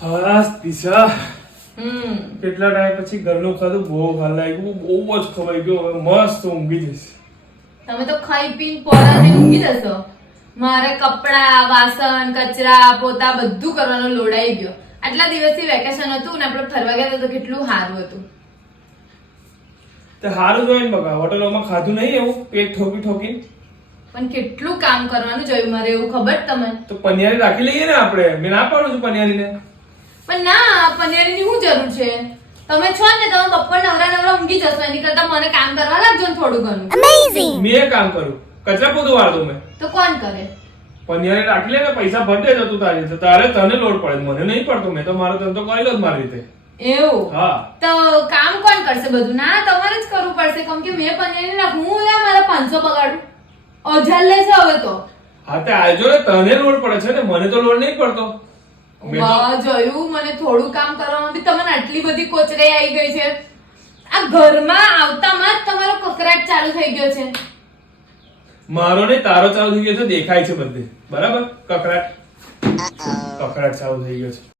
હાસ દિશા કેટલા ટાઈમ પછી ઘરનું ખાધું બહુ હાલ લાગ્યું, બહુ જ ખવાઈ ગયો. હવે મસ્ત ઊંઘી જઈશ. તમે તો ખાઈ પીને પોરાને ઊંઘી જશો. મારે કપડા વાસણ કચરા પોતા બધું કરવાનો લોડ આવી ગયો. આટલા દિવસથી વેકેશન હતું ને આપણે ફરવા ગયા હતા તો કેટલું સારું હતું. તે હારું જોઈને બગા હોટલોમાં ખાધું નહીં એવું પેટ ઠોકી ઠોકી. પણ કેટલું કામ કરવાનું જોયું મારે, એવું ખબર તમને? તો પનિયારી રાખી લઈએ ને આપણે. મેં ના પાડું છું પનિયારીને. પણ ના, પનિયારીની શું જરૂર છે? તમે છો ને, તમે બપોર નવરા નવરા ઊંઘી જશો, એની કરતા મને કામ કરવા લાગજો ને થોડું ઘણું. મેં કામ કરું, કચરા પોતું વાર દઉં મેં. તો કોણ કરે? પનિયારી રાખી લે ને, પૈસા ભર દેજો તું તારી રીતે. તારે તને લોડ પડે, મને નહીં પડતો. મેં તો મારો ધંધો કરેલો જ મારી રીતે. એવું? હા. તો કામ કોણ કરશે બધું? ના, તમારે જ કરવું પડશે. કેમ કે મેં પનિયારી રાખું, હું લે મારા 500 પગાડું. 1000 લે છે હવે તો. હા તે આવજો ને, તને લોડ પડે છે ને, મને તો લોડ નહીં પડતો. વાહ, જોયું? મને થોડું કામ કરવામાં બી તમને આટલી બધી કોચરાઈ આવી ગઈ છે. આ ઘરમાં આવતામાં જ તમારો કકરાટ ચાલુ થઈ ગયો છે. મારો ને તારો ચાલુ થઈ ગયો છે, દેખાય છે બધે. બરાબર? કકડાટ ચાલુ થઈ ગયો છે.